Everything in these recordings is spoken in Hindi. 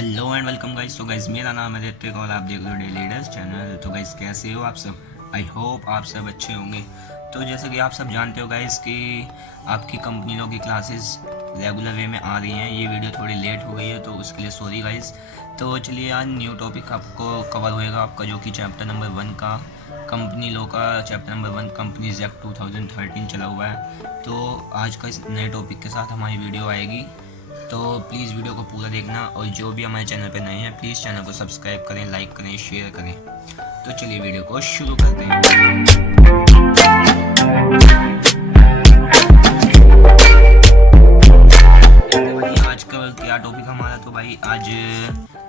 Hello and welcome guys. तो गाइस मेरा नाम है ऋतिक और आप देख रहे हो डेली लीडर्स चैनल। तो गाइस कैसे हो आप सब? आई होप आप सब अच्छे होंगे। तो जैसे कि आप सब जानते हो गाइस कि आपकी कंपनी लोग की क्लासेस रेगुलर वे में आ रही हैं। ये वीडियो थोड़ी लेट हो गई है तो उसके लिए सॉरी गाइस। तो चलिए आज न्यू टॉपिक आपको कवर होएगा आपका, जो कि चैप्टर नंबर 1 का कंपनी लॉ का चैप्टर नंबर 1 कंपनीज एक्ट 2013 चला हुआ है। तो आज का इस नए टॉपिक के साथ हमारी वीडियो आएगी, तो प्लीज़ वीडियो को पूरा देखना। और जो भी हमारे चैनल पे नए हैं प्लीज़ चैनल को सब्सक्राइब करें, लाइक करें, शेयर करें। तो चलिए वीडियो को शुरू करते हैं। भाई आज का क्या टॉपिक हमारा, तो भाई आज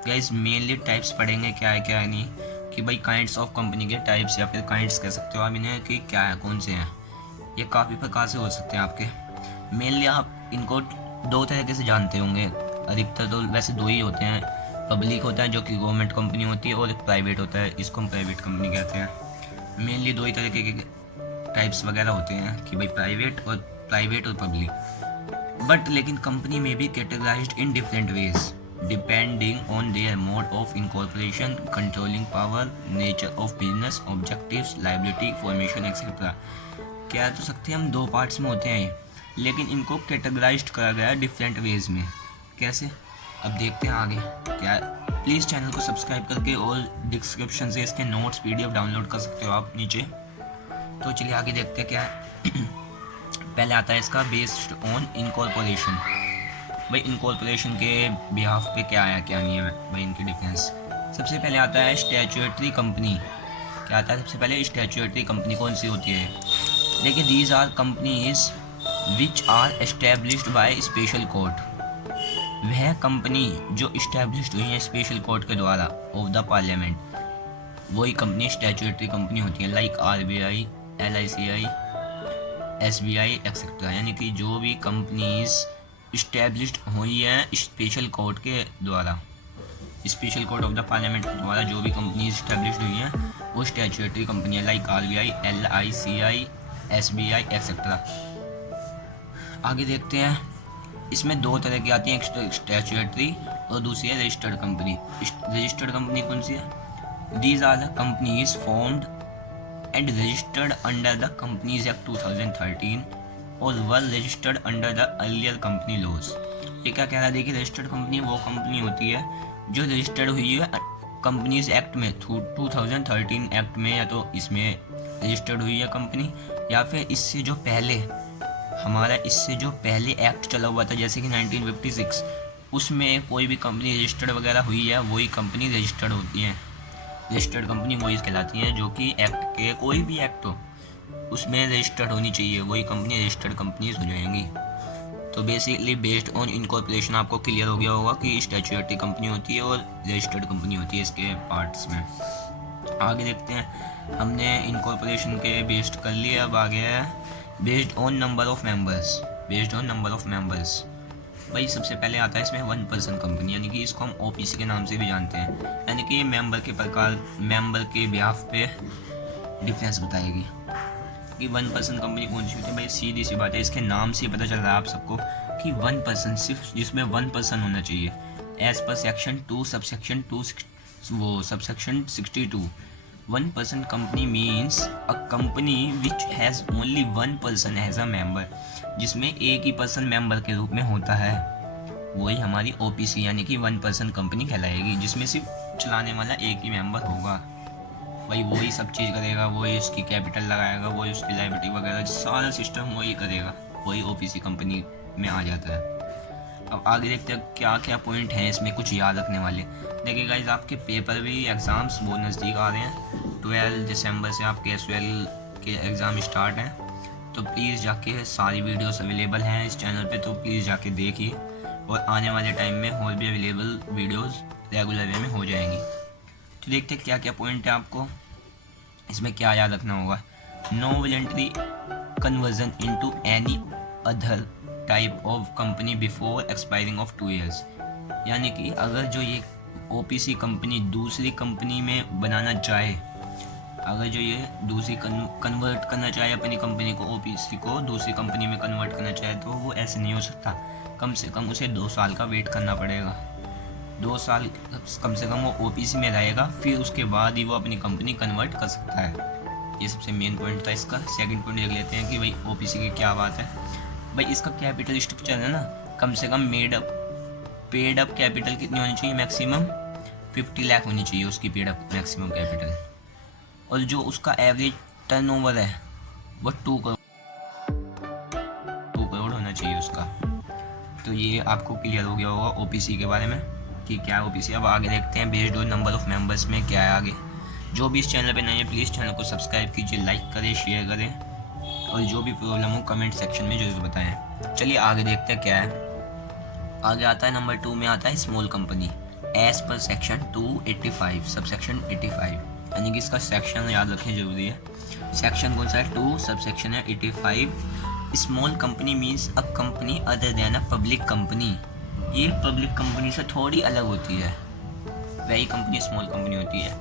गाइस मेनली टाइप्स पढ़ेंगे, क्या है क्या है नहीं, कि भाई काइंड्स ऑफ कंपनी के टाइप्स या फिर काइंड्स कह सकते हो आप इन्हें, कि क्या है कौन से हैं। ये काफ़ी प्रकार से हो सकते हैं आपके। मेनली आप इनको दो तरीके से जानते होंगे, अधिकतर तो वैसे दो ही होते हैं। पब्लिक होता है जो कि गवर्नमेंट कंपनी होती है, और एक प्राइवेट होता है, इसको हम प्राइवेट कंपनी कहते हैं। मेनली दो ही तरीके के टाइप्स वगैरह होते हैं कि भाई प्राइवेट और पब्लिक। बट लेकिन कंपनी में भी categorised in different ways depending on their mode of incorporation, controlling power, nature of business, objectives, liability, formation etcetera. कह तो सकते हैं हम दो पार्ट्स में होते हैं, लेकिन इनको कैटेगराइज्ड करा गया है डिफरेंट वेज में। कैसे, अब देखते हैं आगे क्या। प्लीज़ चैनल को सब्सक्राइब करके और डिस्क्रिप्शन से इसके नोट्स पीडीएफ डाउनलोड कर सकते हो आप नीचे। तो चलिए आगे देखते हैं क्या है। पहले आता है इसका बेस्ड ऑन इनकॉर्पोरेशन। भाई इनकॉर्पोरेशन के बिहाफ पे क्या आया क्या नहीं है भाई, इनकी डिफरेंस। सबसे पहले आता है स्टैट्यूटरी कंपनी। क्या आता है सबसे पहले? स्टैट्यूटरी कंपनी कौन सी होती है? देखिए, these are companies which are established by special court. वह कंपनी जो इस्टेब्लिश्ड हुई है स्पेशल कोर्ट के द्वारा ऑफ द पार्लियामेंट, वही कंपनी स्टैट्यूटरी कंपनी होती है। Like RBI, LICI, SBI etcetera. यानी कि जो भी कंपनीज इस्टेब्लिश्ड हुई है स्पेशल कोर्ट के द्वारा, special court of the parliament के द्वारा जो भी कंपनीज इस्टेब्लिश्ड हुई हैं वो स्टैट्यूटरी कंपनी है। Like RBI, LICI, SBI etcetera. आगे देखते हैं, इसमें दो तरह की आती हैं, एक स्टैट्यूटरी और दूसरी है रजिस्टर्ड कंपनी। रजिस्टर्ड कंपनी कौन सी है? These are the companies formed and registered under the companies act 2013 और were registered under the earlier company laws. ये क्या कह रहा है? देखिए, रजिस्टर्ड कंपनी वो कंपनी होती है जो रजिस्टर्ड हुई है कंपनीज एक्ट में, 2013 एक्ट में, या तो इसमें रजिस्टर्ड हुई है कंपनी, या फिर इससे जो पहले इससे जो पहले एक्ट चला हुआ था जैसे कि 1956, उसमें कोई भी कंपनी रजिस्टर्ड वगैरह हुई है वही कंपनी रजिस्टर्ड होती है। रजिस्टर्ड कंपनी वही कहलाती है जो कि एक्ट के, कोई भी एक्ट हो उसमें रजिस्टर्ड होनी चाहिए, वही कंपनी रजिस्टर्ड कंपनीज हो जाएंगी। तो बेसिकली बेस्ड ऑन इनकॉर्पोरेशन आपको क्लियर हो गया होगा कि स्टैट्यूटरी कंपनी होती है और रजिस्टर्ड कंपनी होती है इसके पार्ट्स में। आगे देखते हैं, हमने इनकॉर्पोरेशन के बेस्ड कर लिया, अब आगे है based on number of members. Based on number of members, भाई सबसे पहले आता है इसमें 1 पर्सन कंपनी, यानी कि इसको हम OPC के नाम से भी जानते हैं। यानी कि ये मेंबर के प्रकार, मेंबर के बिहाफ पे डिफरेंस बताएगी कि 1 पर्सन कंपनी कौन सी होती है। भाई सीधी सी बात है, इसके नाम से पता चल रहा है आप सबको कि 1 पर्सन, सिर्फ जिसमें 1 पर्सन होना चाहिए। एज पर सेक्शन 2 सबसेक्शन 2 वो subsection 62, 1 person company means a company which has only 1 person as a member, जिसमें एक ही पर्सन मेंबर के रूप में होता है, वही हमारी OPC यानी कि 1 पर्सन कंपनी कहलाएगी, जिसमें सिर्फ चलाने वाला एक ही मेंबर होगा। भाई वही सब चीज़ करेगा, वही उसकी कैपिटल लगाएगा, वही उसकी लायबिलिटी वगैरह सारा सिस्टम वही करेगा, वही OPC कंपनी में आ जाता है। अब आगे देखते हैं क्या क्या पॉइंट हैं इसमें कुछ याद रखने वाले। देखिए गाइज, आपके पेपर भी एग्ज़ाम्स बहुत नज़दीक आ रहे हैं। 12 दिसंबर से आपके SOL के एग्ज़ाम स्टार्ट हैं, तो प्लीज़ जाके सारी वीडियोस अवेलेबल हैं इस चैनल पे, तो प्लीज़ जाके देखिए। और आने वाले टाइम में और भी अवेलेबल वीडियोस रेगुलर वे में हो जाएंगी। तो देखते हैं क्या क्या पॉइंट है आपको इसमें क्या याद रखना होगा। No voluntary conversion into any other type of company before expiring of 2 years। यानी कि अगर जो ये OPC कंपनी दूसरी कंपनी में बनाना चाहे, अगर जो ये दूसरी कन्वर्ट करना चाहे अपनी कंपनी को, OPC को दूसरी कंपनी में कन्वर्ट करना चाहे, तो वो ऐसे नहीं हो सकता। कम से कम उसे 2 साल का वेट करना पड़ेगा। 2 साल कम से कम वो ओपीसी में रहेगा, फिर उसके बाद ही वो अपनी कंपनी कन्वर्ट कर सकता है। ये सबसे मेन पॉइंट था इसका। सेकंड पॉइंट देख लेते हैं कि भाई ओपीसी की क्या बात है। भाई इसका कैपिटल स्ट्रक्चर है ना, कम से कम पेड अप कैपिटल कितनी होनी चाहिए, मैक्सिमम 50 लाख होनी चाहिए उसकी पेड अप मैक्सिमम कैपिटल। और जो उसका एवरेज टर्नओवर है वो 2 करोड़ होना चाहिए उसका। तो ये आपको क्लियर हो गया होगा ओपीसी के बारे में कि क्या है ओपीसी। अब आगे देखते हैं based on number of members में क्या है आगे। जो भी इस चैनल पे नए हैं प्लीज़ चैनल को सब्सक्राइब कीजिए, लाइक करें, शेयर करें और जो भी प्रॉब्लम हो कमेंट सेक्शन में जरूर बताएं। चलिए आगे देखते हैं क्या है। आगे आता है नंबर 2 में आता है small company as per section 285 sub section 85, यानी कि इसका सेक्शन याद रखें जरूरी है। सेक्शन कौन सा है, 2 सब सेक्शन है 85। Small company means a company other than a public company. ये पब्लिक कंपनी से थोड़ी अलग होती है, वही कंपनी स्मॉल कंपनी होती है।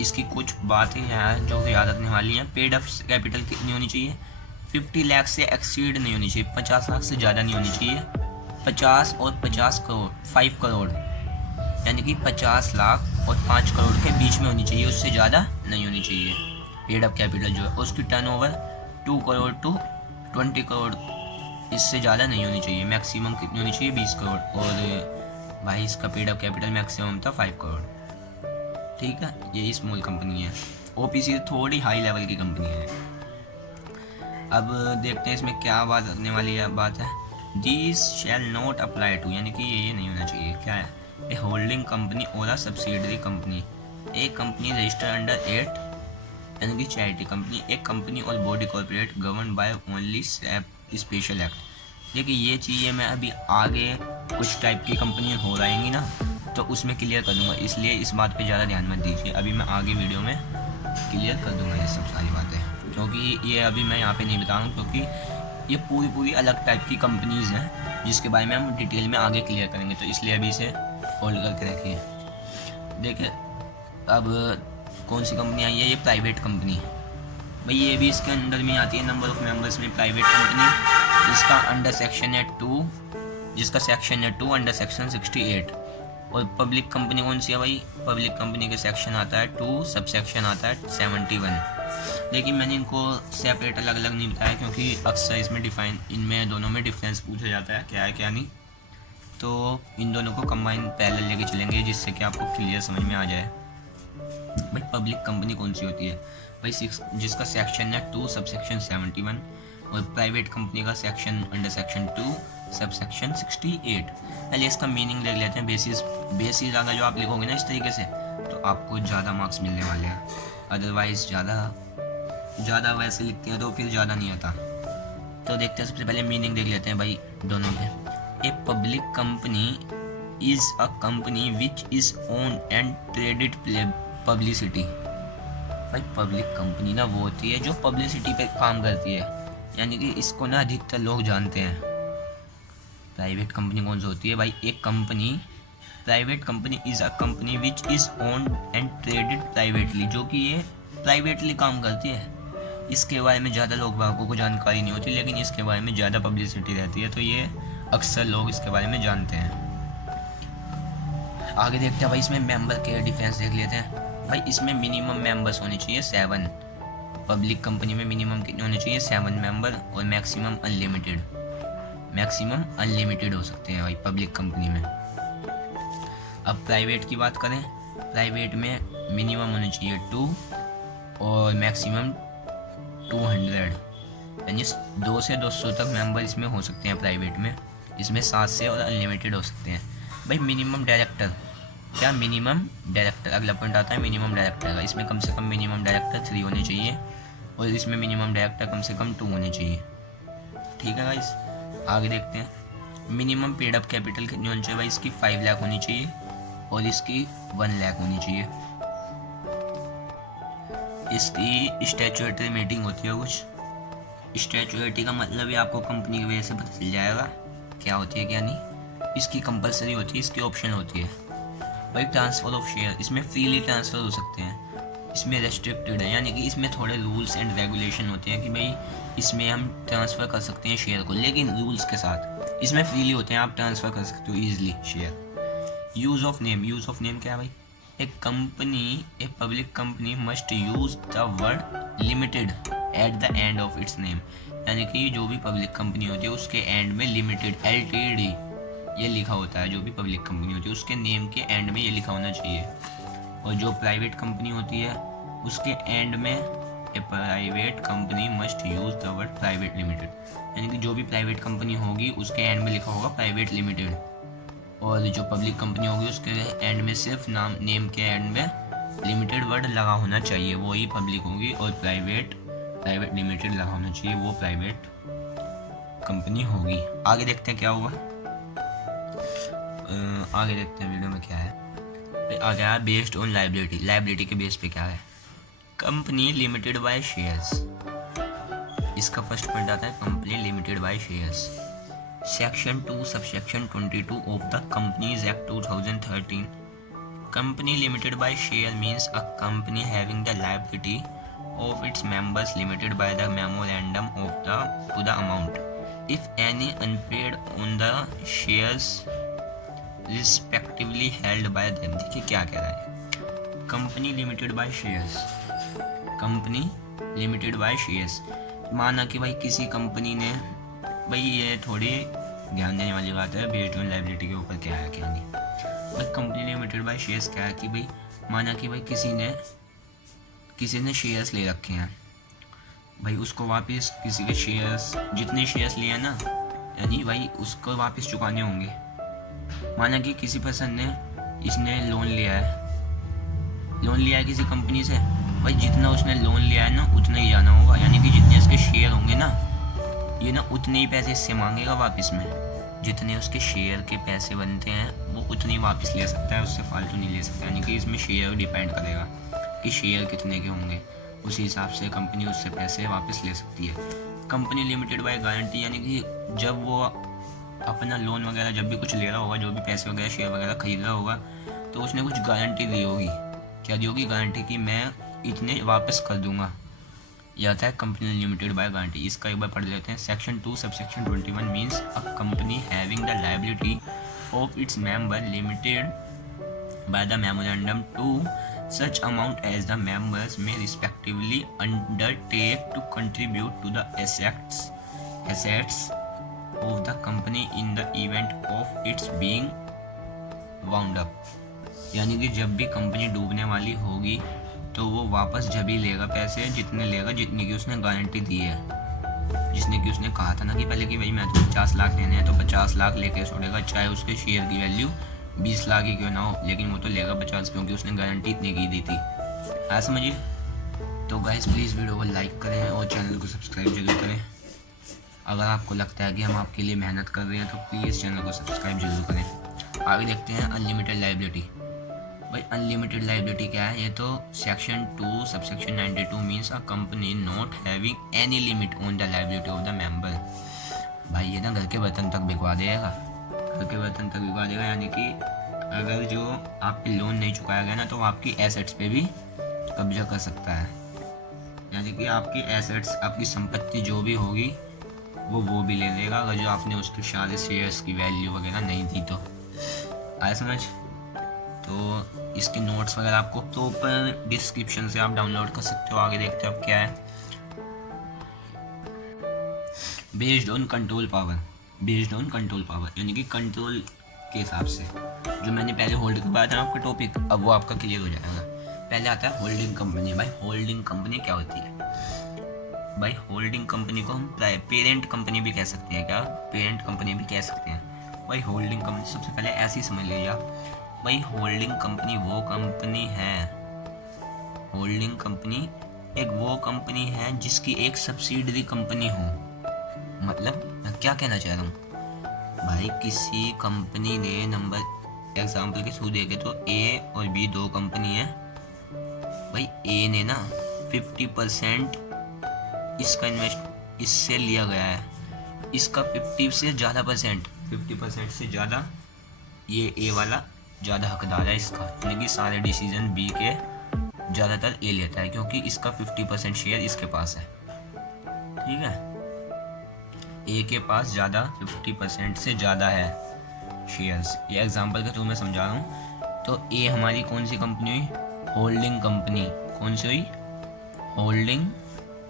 इसकी कुछ बातें यहाँ जो याद रखने वाली हैं। पेड अप कैपिटल कितनी होनी चाहिए, 50 लाख से एक्सीड नहीं होनी चाहिए, 50 लाख से ज़्यादा नहीं होनी चाहिए। 50 और 50 करोड़ 5 करोड़, यानी कि 50 लाख और 5 करोड़ के बीच में होनी चाहिए, उससे ज़्यादा नहीं होनी चाहिए पेड अप कैपिटल जो है। उसकी टर्नओवर 2 करोड़ टू 20 करोड़, इससे ज़्यादा नहीं होनी चाहिए। मैक्सिमम कितनी होनी चाहिए, 20 करोड़। और भाई इसका पेड अप कैपिटल मैक्सिमम था 5 करोड़। ठीक है, यही स्मॉल कंपनी है। ओपीसी थोड़ी हाई लेवल की कंपनी है। अब देखते हैं इसमें क्या बात रखने वाली बात है। This shall not apply to, यानी कि ये नहीं होना चाहिए। क्या है, ए होल्डिंग कंपनी और अ सब्सिडरी कंपनी, एक कंपनी रजिस्टर अंडर 8 यानी कि चैरिटी कंपनी, एक company or body corporate govern by only special act. देखिए ये चीज़ें मैं अभी आगे कुछ टाइप की कंपनी हो रहेंगी ना तो उसमें क्लियर कर दूंगा, इसलिए इस बात पे ज़्यादा ध्यान मत दीजिए। अभी मैं आगे वीडियो में क्लियर कर दूंगा ये सब सारी बातें, क्योंकि ये अभी मैं यहाँ पे नहीं बताऊँ, क्योंकि ये पूरी अलग टाइप की कंपनीज़ हैं जिसके बारे में हम डिटेल में आगे क्लियर करेंगे, तो इसलिए अभी इसे होल्ड करके रखिए। देखिए अब कौन सी कंपनी आई है, ये प्राइवेट कंपनी भाई, ये भी इसके अंडर में आती है। नंबर ऑफ मेंबर्स में प्राइवेट कंपनी, जिसका अंडर सेक्शन है 2, जिसका सेक्शन है 2 अंडर सेक्शन 68। और पब्लिक कंपनी कौन सी है भाई, पब्लिक कंपनी के सेक्शन आता है 2 सब सेक्शन आता है 71। लेकिन मैंने इनको सेपरेट अलग अलग नहीं बताया, क्योंकि अक्सर इसमें इनमें दोनों में डिफरेंस पूछा जाता है क्या है क्या नहीं, तो इन दोनों को कंबाइन पैरेलल लेके चलेंगे जिससे कि आपको क्लियर समझ में आ जाए। भाई पब्लिक कंपनी कौन सी होती है भाई, जिसका सेक्शन है 2 सब सेक्शन 71, और प्राइवेट कंपनी का section under section 2 sub section 68। पहले इसका मीनिंग देख लेते हैं। बेसिस अगर जो आप लिखोगे ना इस तरीके से तो आपको ज़्यादा मार्क्स मिलने वाले हैं, अदरवाइज ज़्यादा वैसे लिखते हैं तो फिर ज़्यादा नहीं आता। तो देखते हैं, सबसे पहले मीनिंग देख लेते हैं भाई दोनों पे। A public company is a company which is own and traded publicity. भाई पब्लिक कंपनी ना वो होती है जो पब्लिसिटी पे काम करती है, यानी कि इसको ना अधिकतर लोग जानते हैं। प्राइवेट कंपनी कौन सी होती है भाई, एक company private company is a company which is owned and traded privately, जो कि ये प्राइवेटली काम करती है। इसके बारे में ज़्यादा लोग बागों को जानकारी नहीं होती, लेकिन इसके बारे में ज़्यादा पब्लिसिटी रहती है, तो ये अक्सर लोग इसके बारे में जानते हैं। आगे देखते हैं भाई, इसमें मेंबर के डिफरेंस देख लेते हैं। भाई इसमें मिनिमम मेंबर्स होने चाहिए 7। पब्लिक कंपनी में मिनिमम कितने होने चाहिए, 7 मेंबर, और मैक्सिमम अनलिमिटेड हो सकते हैं भाई पब्लिक कंपनी में। अब प्राइवेट की बात करें, प्राइवेट में मिनिमम होने चाहिए 2 और मैक्सिमम 200, यानी 2 से 200 तक मेंबर इसमें हो सकते हैं प्राइवेट में। इसमें 7 से और अनलिमिटेड हो सकते हैं। भाई मिनिमम डायरेक्टर, क्या मिनिमम डायरेक्टर, अगला पॉइंट आता है मिनिमम डायरेक्टर का। इसमें कम से कम मिनिमम डायरेक्टर 3 होने चाहिए, और इसमें मिनिमम डायरेक्टर कम से कम 2 होने चाहिए। ठीक है गाइस, आगे देखते हैं। मिनिमम पेड अप कैपिटल कितनी होनी चाहिए भाई, इसकी 5 लाख होनी चाहिए और इसकी 1 लाख होनी चाहिए। इसकी स्टैच्यूटरी मीटिंग होती है कुछ। स्टैच्यूटरी का मतलब ही आपको कंपनी की वजह से पता चल जाएगा क्या होती है क्या नहीं। इसकी कंपलसरी होती है, इसकी ऑप्शन होती है। भाई ट्रांसफ़र ऑफ शेयर, इसमें फ्रीली ट्रांसफ़र हो सकते हैं। इसमें रेस्ट्रिक्टेड है, यानी कि इसमें थोड़े रूल्स एंड रेगुलेशन होते हैं कि भाई इसमें हम ट्रांसफ़र कर सकते हैं शेयर को, लेकिन रूल्स के साथ। इसमें फ्रीली होते हैं, आप ट्रांसफ़र कर सकते हो easily share. Use of name, use of name क्या है भाई? A public company must use the word limited at the end of its name. यानी कि जो भी पब्लिक कंपनी होती है उसके एंड में लिमिटेड LTD ये लिखा होता है। जो भी पब्लिक कंपनी होती है उसके नेम के एंड में ये लिखा होना चाहिए। और जो प्राइवेट कंपनी होती है उसके एंड में a private company must use the word private limited. यानी कि जो भी प्राइवेट कंपनी होगी उसके एंड में लिखा होगा प्राइवेट लिमिटेड, और जो पब्लिक कंपनी होगी उसके एंड में सिर्फ नेम के एंड में लिमिटेड वर्ड लगा होना चाहिए, वो ही पब्लिक होगी। और प्राइवेट लिमिटेड लगा होना चाहिए, वो प्राइवेट कंपनी होगी। आगे देखते हैं क्या होगा, आगे देखते हैं वीडियो में क्या है। आ गया बेस्ड ऑन लाइबिलिटी के बेस पे क्या है? Company limited by shares. इसका फर्स्ट पॉइंट आता है company limited by shares. Section 2 subsection 22 of the companies act 2013। Company limited by share means a company having the liability of its members limited by the memorandum to the amount, if any, unpaid on the shares respectively held by them। देखिए क्या कह रहा है, company limited by shares, company limited by shares. माना कि भाई किसी कंपनी ने, भाई ये थोड़ी ध्यान देने वाली बात है बेस्ड ऑन लायबिलिटी के ऊपर क्या है क्या नहीं। भाई कंपनी लिमिटेड बाय शेयर्स क्या है कि भाई माना कि भाई किसी ने शेयर्स ले रखे हैं, भाई उसको वापस किसी के शेयर्स जितने शेयर्स लिए ना, यानी भाई उसको वापस चुकाने होंगे। माना कि किसी पर्सन ने इसने लोन लिया है किसी कंपनी से, भाई जितना उसने लोन लिया है ना उतना ही जाना होगा। यानी कि जितने उसके शेयर होंगे ना, ये ना उतने ही पैसे इससे मांगेगा वापस में। जितने उसके शेयर के पैसे बनते हैं वो उतने ही वापस ले सकता है, उससे फालतू नहीं ले सकता। यानी कि इसमें शेयर डिपेंड करेगा कि शेयर कितने के होंगे, उसी हिसाब से कंपनी उससे पैसे वापस ले सकती है। कंपनी लिमिटेड बाय गारंटी, यानी कि जब वो अपना लोन वगैरह जब भी कुछ ले रहा होगा, जो भी पैसे वगैरह शेयर वगैरह खरीद रहा होगा, तो उसने कुछ गारंटी दी होगी। क्या दी होगी? गारंटी कि मैं इतने वापस कर दूंगा। यह आता है कंपनी लिमिटेड बाय गारंटी। इसका एक बार पढ़ लेते हैं। Section 2 subsection 21 means a company having the liability of its member limited by the memorandum to such amount as the members may respectively undertake to contribute to the assets of the company in the event of its being wound up। यानी कि जब भी कंपनी डूबने वाली होगी तो वो वापस जब ही लेगा पैसे, जितने लेगा जितनी की उसने गारंटी दी है। जिसने कि उसने कहा था ना कि पहले कि भाई मैं तो 50 लाख लेने हैं तो 50 लाख लेके छोड़ेगा, चाहे उसके शेयर की वैल्यू 20 लाख ही क्यों ना हो, लेकिन वो तो लेगा 50, क्योंकि उसने गारंटी इतनी की दी थी। आ समझिए। तो गाइस प्लीज़ वीडियो को लाइक करें और चैनल को सब्सक्राइब जरूर करें। अगर आपको लगता है कि हम आपके लिए मेहनत कर रहे हैं तो प्लीज़ चैनल को सब्सक्राइब जरूर करें। आगे देखते हैं अनलिमिटेड लायबिलिटी। भाई अनलिमिटेड लायबिलिटी क्या है? ये तो section 2 subsection 92 means a company not having any limit on the liability of the member. भाई ये ना घर के बर्तन तक बिकवा देगा, यानी कि अगर जो आप पे लोन नहीं चुकाया गया ना तो आपकी एसेट्स पे भी कब्जा कर सकता है। यानी कि आपकी एसेट्स, आपकी संपत्ति जो भी होगी वो भी ले लेगा, अगर जो आपने उसके सारे शेयर्स की वैल्यू वगैरह नहीं दी तो। आया समझ? तो इसके नोट्स वगैरह आपको तो ऊपर डिस्क्रिप्शन से आप डाउनलोड कर सकते हो। आगे देखते हो अब क्या है। बेस्ड ऑन कंट्रोल पावर, यानी कि कंट्रोल के हिसाब से। जो मैंने पहले होल्ड का बताया था आपका टॉपिक, अब वो आपका क्लियर हो जाएगा। पहले आता है होल्डिंग कंपनी। भाई होल्डिंग कंपनी क्या होती है? भाई होल्डिंग कंपनी को हम पेरेंट कंपनी भी कह सकते हैं। क्या? पेरेंट कंपनी भी कह सकते हैं। भाई होल्डिंग कंपनी सबसे पहले ऐसे ही समझ लीजिए आप। भाई होल्डिंग कंपनी वो कंपनी है, होल्डिंग कंपनी एक वो कंपनी है जिसकी एक सब्सिडरी कंपनी हो। मतलब मैं क्या कहना चाह रहा हूँ, भाई किसी कंपनी ने नंबर एग्जाम्पल के थ्रू देखे तो ए और बी दो कंपनी है। भाई ए ने ना 50% इसका इन्वेस्ट इससे लिया गया है, इसका 50% से ज़्यादा ये ए वाला ज़्यादा हकदार है इसका। यानी कि सारे डिसीजन बी के ज़्यादातर ए लेता है क्योंकि इसका 50% शेयर इसके पास है। ठीक है, ए के पास ज़्यादा 50% से ज़्यादा है। शेयर्स। ये एग्जांपल के थ्रू मैं समझा रहा हूँ। तो ए हमारी कौन सी कंपनी हुई, होल्डिंग कंपनी, कौन सी हुई, होल्डिंग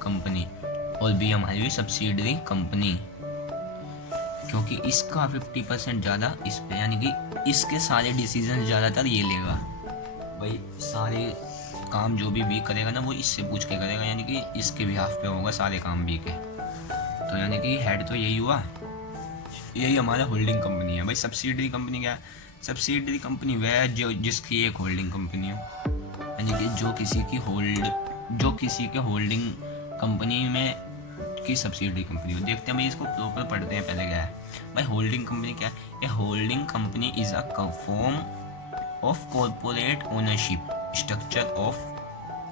कंपनी, और बी हमारी हुई सब्सिडरी कंपनी, क्योंकि इसका 50% ज़्यादा इस पे, यानी कि इसके सारे डिसीजन ज़्यादातर ये लेगा भाई, सारे काम जो भी करेगा ना वो इससे पूछ के करेगा, यानी कि इसके बिहाफ पे होगा सारे काम बी के। तो यानी कि हेड तो यही हुआ, यही हमारा होल्डिंग कंपनी है। भाई सब्सिडरी कंपनी क्या है, सब्सिडरी कंपनी वह है जो जिसकी एक होल्डिंग कंपनी हो, यानी कि जो किसी के होल्डिंग कंपनी में की सब्सिडरी कंपनी हो। देखते हैं भाई, इसको प्रॉपर पढ़ते हैं पहले क्या है। भाई होल्डिंग कंपनी क्या है, a holding company is a form of corporate ownership structure of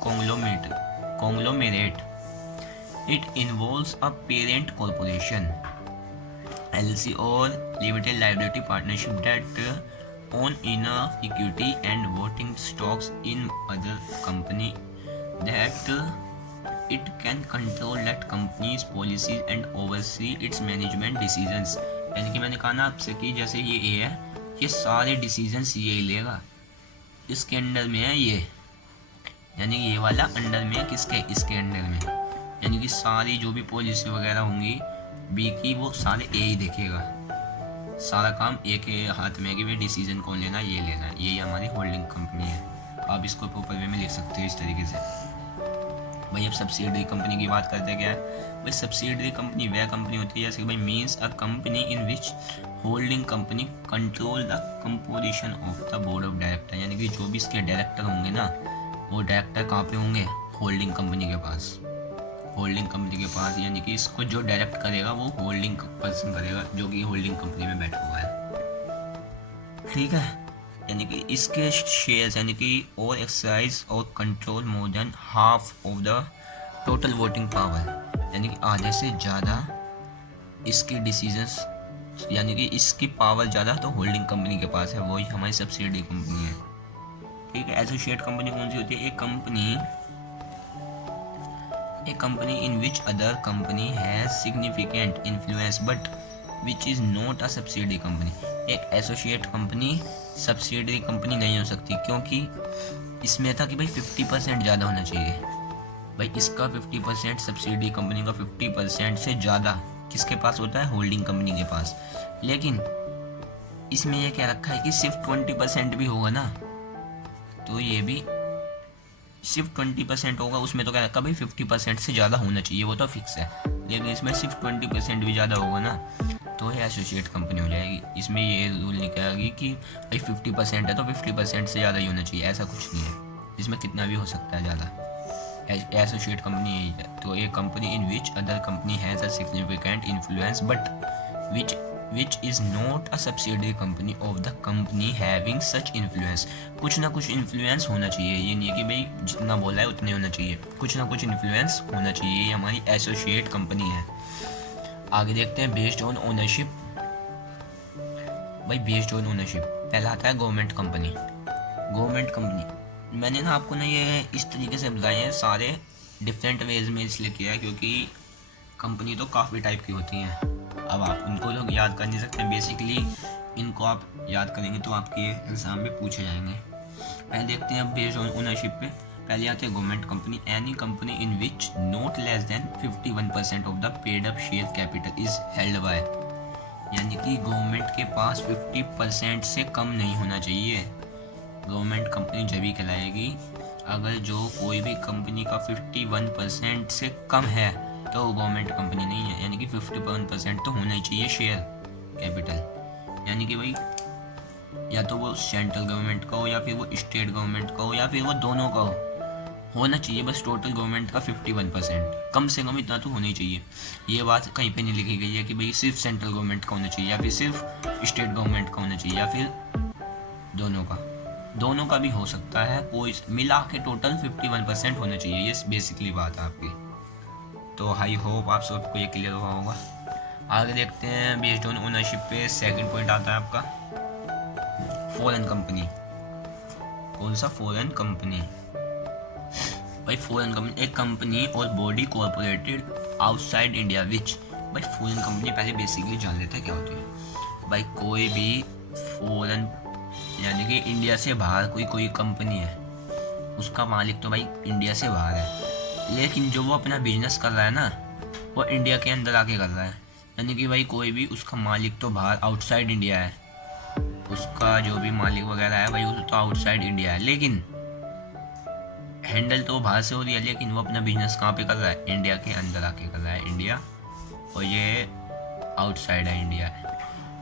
conglomerate. It involves a parent corporation, LLC or limited liability partnership that own enough equity and voting stocks in other company that it can control that company's policies and oversee its management decisions. यानी कि मैंने कहा ना आपसे कि जैसे ये ए है, ये सारे डिसीजंस ये लेगा, इसके अंडर में है ये, यानी ये वाला अंडर में है किसके, इसके अंडर में, यानी कि सारी जो भी पॉलिसी वगैरह होंगी बी की वो सारे ए ही देखेगा, सारा काम ए के हाथ में है कि भाई डिसीजन कौन लेना, ये लेना, यही हमारी होल्डिंग कंपनी है। आप इसको प्रॉपर वे में लिख सकते हो इस तरीके से। भाई अब सब्सिडरी कंपनी की बात करते क्या है, भाई सब्सिडरी कंपनी वह कंपनी होती है जैसे भाई means a company in which holding company control the composition of the board of director, यानी कि जो भी इसके डायरेक्टर होंगे ना वो डायरेक्टर कहाँ पे होंगे, होल्डिंग कंपनी के पास, होल्डिंग कंपनी के पास, यानी कि इसको जो डायरेक्ट करेगा वो होल्डिंग पर्सन करेगा जो कि होल्डिंग कंपनी में बैठा हुआ है, ठीक है। यानी कि इसके शेयर्स यानी कि और एक्सरसाइज और control more than half of the total voting power, यानी कि आधे से ज़्यादा इसकी डिसीजंस, यानी कि इसकी पावर ज़्यादा तो होल्डिंग कंपनी के पास है, वही हमारी सब्सिडरी कंपनी है, ठीक है। एसोसिएट कंपनी कौन सी होती है, एक company in which other company has significant influence but which is not a subsidiary company. एक एसोसिएट कंपनी सब्सिडरी कंपनी नहीं हो सकती, क्योंकि इसमें था कि भाई 50% ज़्यादा होना चाहिए, भाई इसका 50%, सब्सिडरी कंपनी का 50% से ज़्यादा किसके पास होता है, होल्डिंग कंपनी के पास। लेकिन इसमें यह क्या रखा है कि सिर्फ 20% भी होगा ना, तो ये भी सिर्फ 20% होगा, उसमें तो क्या रखा भाई 50% से ज़्यादा होना चाहिए, वो तो फिक्स है। लेकिन इसमें सिर्फ 20% भी ज़्यादा होगा ना तो ये एसोसिएट कंपनी हो जाएगी। इसमें ये रूल निकलेगी कि भाई 50% है तो 50% से ज़्यादा ही होना चाहिए, ऐसा कुछ नहीं है, इसमें कितना भी हो सकता है ज़्यादा। एसोसिएट कंपनी यही है। तो एक company in which other company has a significant influence but which is not a subsidiary company of the company having such influence। कुछ ना कुछ इन्फ्लुएंस होना चाहिए, ये नहीं है कि भाई जितना बोला है उतने होना चाहिए, कुछ ना कुछ इन्फ्लुएंस होना चाहिए, ये हमारी एसोसिएट कंपनी है। आगे देखते हैं बेस्ड ऑन ओनरशिप। भाई बेस्ड ऑन ओनरशिप पहला आता है गवर्नमेंट कंपनी। गवर्नमेंट कंपनी मैंने ना आपको ना ये इस तरीके से बताए हैं, सारे डिफरेंट वेज में इसलिए किया है क्योंकि कंपनी तो काफ़ी टाइप की होती हैं, अब आप उनको लोग याद कर नहीं सकते, बेसिकली इनको आप याद करेंगे तो आपके एग्जाम में पूछे जाएंगे। पहले देखते हैं बेस्ड ऑन ओनरशिप पे। पहले आते हैं government company, any company in which not less than 51% of the paid up share capital is held by, यानी कि गवर्नमेंट के पास 50% से कम नहीं होना चाहिए। गवर्नमेंट कंपनी जब भी कहलाएगी अगर जो कोई भी कंपनी का 51% से कम है तो वो गवर्नमेंट कंपनी नहीं है, यानी कि 51% तो होना ही चाहिए शेयर कैपिटल, यानी कि भाई या तो वो सेंट्रल गवर्नमेंट का हो या फिर वो स्टेट गवर्नमेंट का हो या फिर वो दोनों का होना चाहिए, बस टोटल गवर्नमेंट का 51%, कम से कम इतना तो होना ही चाहिए। ये बात कहीं पे नहीं लिखी गई है कि भाई सिर्फ सेंट्रल गवर्नमेंट का होना चाहिए या फिर सिर्फ स्टेट गवर्नमेंट का होना चाहिए या फिर दोनों का भी हो सकता है, कोई मिला के टोटल 51% होना चाहिए, ये बेसिकली बात है आपकी। तो आई होप आप सबको ये क्लियर हुआ होगा। आगे देखते हैं बेस्ड ऑन ओनरशिप पे सेकंड पॉइंट आता है आपका फॉरेन कंपनी। कौन सा फॉरेन कंपनी? भाई फॉरेन कंपनी एक company or body corporated outside India विच, भाई फॉरेन कंपनी पहले बेसिकली जान लेते हैं क्या होती है। भाई कोई भी फॉरेन यानी कि इंडिया से बाहर कोई कंपनी है, उसका मालिक तो भाई इंडिया से बाहर है, लेकिन जो वो अपना बिजनेस कर रहा है ना वो इंडिया के अंदर आके कर रहा है। यानी कि भाई कोई भी उसका मालिक तो बाहर आउटसाइड इंडिया है, उसका जो भी मालिक वगैरह है भाई वो तो आउटसाइड इंडिया है, लेकिन हैंडल तो बाहर से हो रही है, लेकिन वो अपना बिजनेस कहाँ पे कर रहा है, इंडिया के अंदर आके कर रहा है, इंडिया, और ये आउटसाइड है, इंडिया है।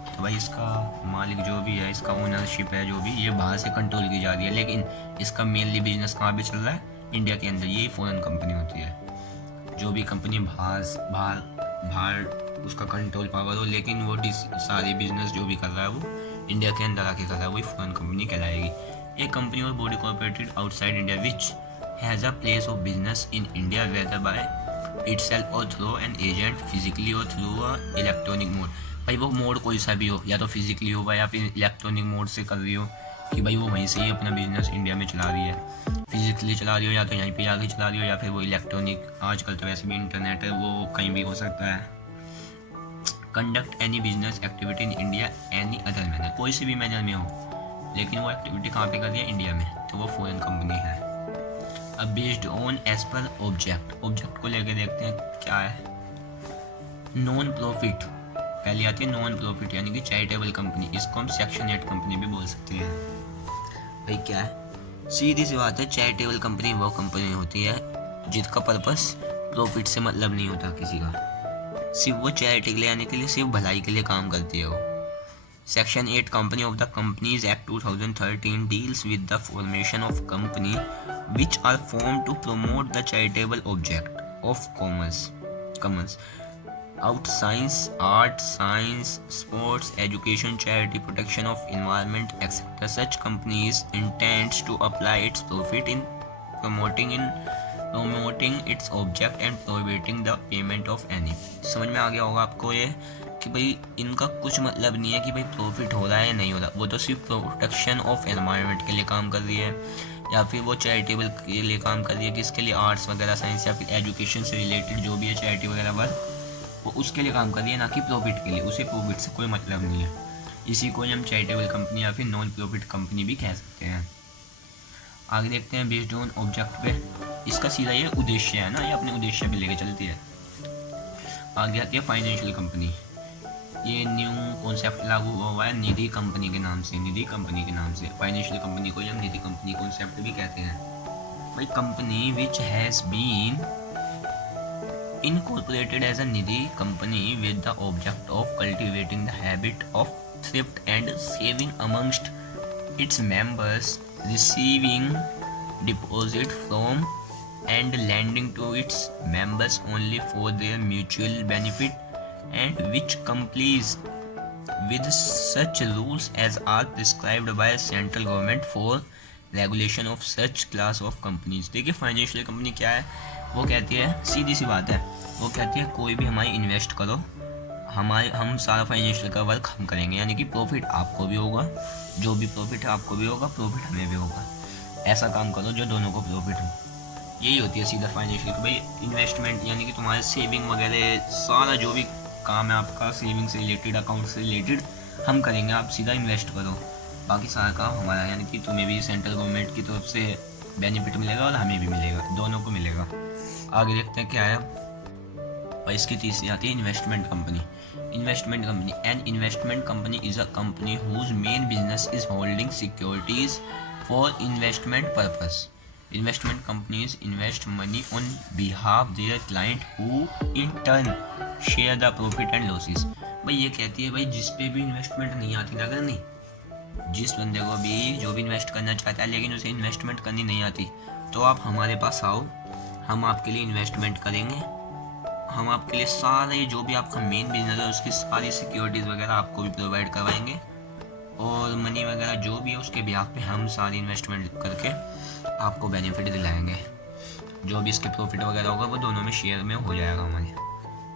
तो भाई इसका मालिक जो भी है, इसका ओनरशिप है जो भी, ये बाहर से कंट्रोल की जा रही है, लेकिन इसका मेनली बिजनेस कहाँ पे चल रहा है, इंडिया के अंदर। ये फॉरेन कंपनी होती है। जो भी कंपनी बाहर बाहर बाहर उसका कंट्रोल पावर हो, लेकिन वो सारी बिजनेस जो भी कर रहा है वो इंडिया के अंदर आके कर रहा है, वही फॉरेन कंपनी कहलाएगी। एक company or body corporated outside India which has a place of business in India whether by itself or through an agent physically or through a electronic mode। भाई वो मोड कोई सा भी हो, या तो फिजिकली हो या फिर इलेक्ट्रॉनिक मोड से कर रही हो कि भाई वो वहीं से ही अपना बिजनेस इंडिया में चला रही है, फिजिकली चला रही हो या तो यहीं पे आगे चला रही हो, या फिर वो इलेक्ट्रॉनिक, आजकल तो वैसे भी इंटरनेट है, वो कहीं भी हो सकता है। Conduct any business activity in India any other manner, कोई से भी मैनर में हो, लेकिन वो एक्टिविटी कहाँ पे कर रही है, इंडिया में, तो वो फॉरेन कंपनी है। अब based on as per object को लेके देखते हैं क्या है। नॉन प्रॉफिट, पहले आती है नॉन प्रॉफिट यानी कि चैरिटेबल कंपनी, इसको हम सेक्शन 8 कंपनी भी बोल सकते हैं। भाई क्या है, सीधी सी बात है, चैरिटेबल कंपनी वो कंपनी होती है जिसका पर्पस प्रॉफिट से मतलब नहीं होता किसी का, सिर्फ वो चैरिटी के लिए यानी के लिए सिर्फ भलाई के लिए काम करती है वो। Section 8 Company of the Companies Act 2013 deals with the formation of company which are formed to promote the charitable object of commerce out science, art, science, sports, education, charity, protection of environment, etc. Such companies intends to apply its profit in promoting its object and prohibiting the payment of any। समझ में आ गया होगा आपको ये कि भाई इनका कुछ मतलब नहीं है कि भाई प्रॉफिट हो रहा है या नहीं हो रहा, वो तो सिर्फ प्रोटेक्शन ऑफ एनवायरनमेंट के लिए काम कर रही है, या फिर वो चैरिटेबल के लिए काम कर रही है, किसके लिए, आर्ट्स वगैरह, साइंस या फिर एजुकेशन से रिलेटेड जो भी है चैरिटी वगैरह वर्क, वो उसके लिए काम कर रही है, ना कि प्रॉफिट के लिए। उसे प्रॉफिट से कोई मतलब नहीं है, इसी को हम चैरिटेबल कंपनी या फिर नॉन प्रॉफिट कंपनी भी कह सकते हैं। आगे देखते हैं बेस्ड ऑन ऑब्जेक्ट पे, इसका सीधा ये उद्देश्य है ना, ये अपने उद्देश्य पे लेके चलती है। आगे आती है फाइनेंशियल कंपनी, ये न्यू कॉन्सेप्ट लागू हुआ है निधि कंपनी के नाम से, फाइनेंशियल कंपनी को हम निधि कंपनी कॉन्सेप्ट भी कहते हैं। भाई company which has been incorporated as a Nidhi company with the object of cultivating the habit of thrift and saving amongst its members, receiving deposit from and lending to its members only for their mutual benefit, and which complies with such rules as are prescribed by central government for regulation of such class of companies। देखिए फाइनेंशियल कंपनी क्या है, वो कहती है, सीधी सी बात है, वो कहती है कोई भी हमारी इन्वेस्ट करो, हम सारा फाइनेंशियल का वर्क हम करेंगे, यानी कि प्रॉफिट आपको भी होगा, जो भी प्रॉफिट है आपको भी होगा, प्रॉफिट हमें भी होगा, ऐसा काम करो जो दोनों को प्रॉफिट हो। यही होती है सीधा फाइनेंशियल। भाई इन्वेस्टमेंट यानी कि तुम्हारे सेविंग वगैरह सारा जो भी काम है आपका सेविंग से रिलेटेड, अकाउंट से रिलेटेड हम करेंगे, आप सीधा इन्वेस्ट करो, बाकी सारा काम हमारा, यानी कि तुम्हें भी सेंट्रल गवर्नमेंट की तरफ से बेनिफिट मिलेगा और हमें भी मिलेगा, दोनों को मिलेगा। आगे देखते हैं क्या है। और इसकी तीसरी आती है investment company. An investment company is a company whose main business is holding securities for investment purpose. Investment companies invest money on behalf their client who in turn share the profit and losses। भाई ये कहती है भाई जिस पे भी इन्वेस्टमेंट नहीं आती ना, अगर नहीं, जिस बंदे को भी जो भी इन्वेस्ट करना चाहता है लेकिन उसे इन्वेस्टमेंट करनी नहीं आती, तो आप हमारे पास आओ, हम आपके लिए इन्वेस्टमेंट करेंगे, हम आपके लिए सारे जो भी आपका मेन बिजनेस है उसकी सारी सिक्योरिटीज़ वगैरह आपको भी प्रोवाइड करवाएंगे, और मनी वगैरह जो भी है उसके बिहाफ पे हम सारी इन्वेस्टमेंट करके आपको बेनिफिट दिलाएंगे, जो भी इसके प्रॉफिट वगैरह होगा वो दोनों में शेयर में हो जाएगा हमारे।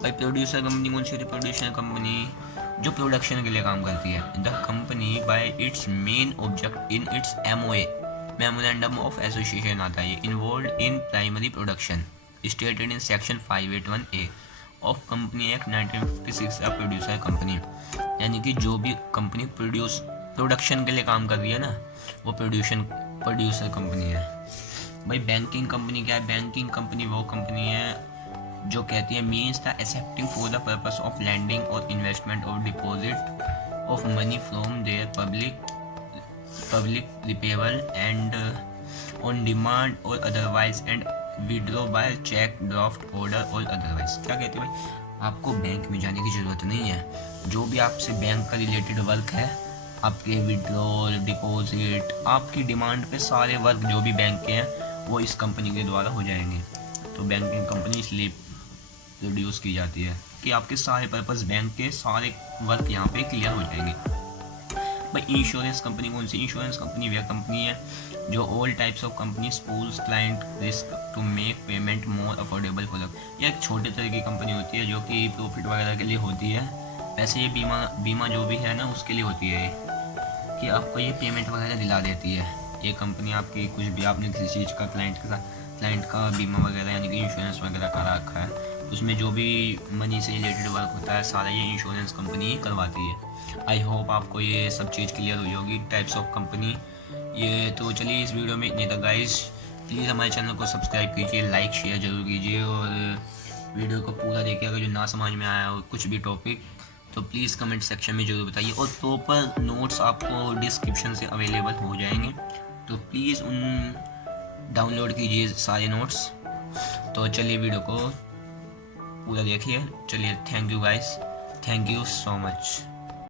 भाई प्रोड्यूसर कंपनी कौन सी होती है, प्रोड्यूसर कंपनी जो प्रोडक्शन के लिए काम करती है। The company by it's main object in its MOA, memorandum of association आता है, involve in primary production stated in section 581A of company act 1956 a producer company, यानी कि जो भी कंपनी प्रोड्यूस प्रोडक्शन के लिए काम कर रही है ना, वो प्रोड्यूसर कंपनी है। भाई बैंकिंग कंपनी क्या है? बैंकिंग कंपनी वो कंपनी है जो कहती है means the accepting for the purpose of lending or investment or deposit of money from their public repayable and on demand or otherwise and withdraw by cheque draft order or otherwise. क्या कहते हैं भाई? आपको बैंक में जाने की ज़रूरत नहीं है। जो भी आपसे बैंक का रिलेटेड वर्क है, आपके विड्रॉल, डिपॉजिट, आपकी डिमांड पे सारे वर्क जो भी बैंक के हैं वो इस कंपनी के द्वारा हो जाएंगे। तो बैंकिंग कंपनी इसलिए प्रोड्यूस की जाती है कि आपके सारे पर्पस बैंक के सारे वर्क यहाँ पे क्लियर हो जाएंगे। भाई इंश्योरेंस कंपनी कौन सी? इंश्योरेंस कंपनी वह कंपनी है जो all types of companies pools client risk to make payment more affordable for. यह एक छोटे तरह की कंपनी होती है जो कि प्रॉफिट वगैरह के लिए होती है। वैसे ये बीमा जो भी है ना उसके लिए होती है कि आपको ये पेमेंट वगैरह दिला देती है। ये कंपनी आपकी कुछ भी आपने किसी चीज़ का क्लाइंट का बीमा वगैरह यानी कि इंश्योरेंस वगैरह करा रखा है, उसमें जो भी मनी से रिलेटेड वर्क होता है सारा ये इंश्योरेंस कंपनी ही करवाती है। आई होप आपको ये सब चीज़ क्लियर हुई होगी, टाइप्स ऑफ कंपनी ये। तो चलिए इस वीडियो में इतने तक गाइस। प्लीज़ हमारे चैनल को सब्सक्राइब कीजिए, लाइक शेयर जरूर कीजिए और वीडियो को पूरा देखिए। अगर जो ना समझ में आया हो कुछ भी टॉपिक तो प्लीज़ कमेंट सेक्शन में ज़रूर बताइए। और प्रॉपर नोट्स आपको डिस्क्रिप्शन से अवेलेबल हो जाएंगे, तो प्लीज़ उन डाउनलोड कीजिए सारे नोट्स। तो चलिए वीडियो को पूरा देखिए। चलिए thank you guys, thank you so much.